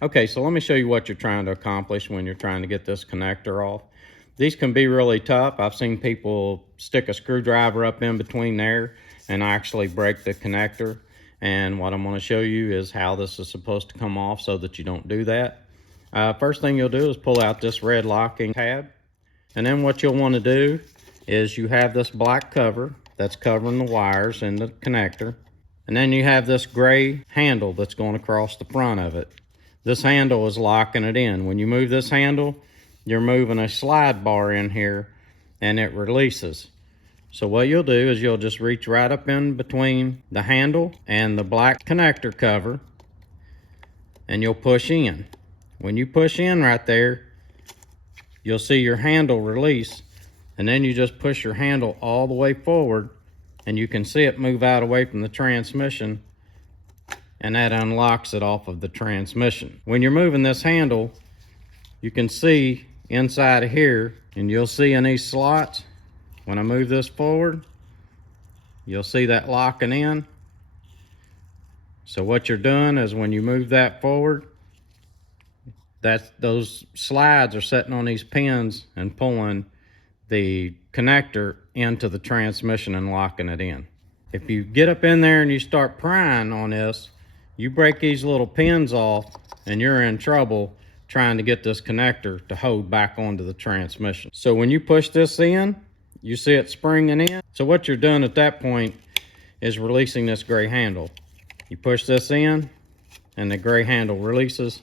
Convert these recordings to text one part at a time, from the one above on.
Okay, so let me show you what you're trying to accomplish when you're trying to get this connector off. These can be really tough. I've seen people stick a screwdriver up in between there and actually break the connector. And what I'm going to show you is how this is supposed to come off so that you don't do that. First thing you'll do is pull out this red locking tab. And then what you'll want to do is you have this black cover that's covering the wires and the connector. And then you have this gray handle that's going across the front of it. This handle is locking it in. When you move this handle, you're moving a slide bar in here and it releases. So what you'll do is you'll just reach right up in between the handle and the black connector cover and you'll push in. When you push in right there, you'll see your handle release, and then you just push your handle all the way forward and you can see it move out away from the transmission, and that unlocks it off of the transmission. When you're moving this handle, you can see inside of here, and you'll see in these slots, when I move this forward, you'll see that locking in. So what you're doing is when you move that forward, those slides are sitting on these pins and pulling the connector into the transmission and locking it in. If you get up in there and you start prying on this, you break these little pins off and you're in trouble trying to get this connector to hold back onto the transmission. So when you push this in, you see it springing in. So what you're doing at that point is releasing this gray handle. You push this in and the gray handle releases.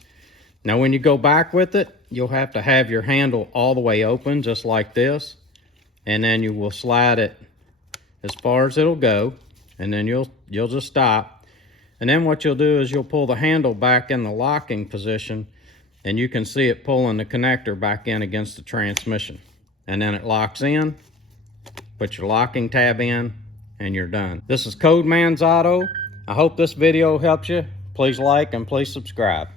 Now when you go back with it, you'll have to have your handle all the way open, just like this. And then you will slide it as far as it'll go, and then you'll just stop. And then what you'll do is you'll pull the handle back in the locking position, and you can see it pulling the connector back in against the transmission. And then it locks in, put your locking tab in, and you're done. This is Codeman's Auto. I hope this video helps you. Please like and please subscribe.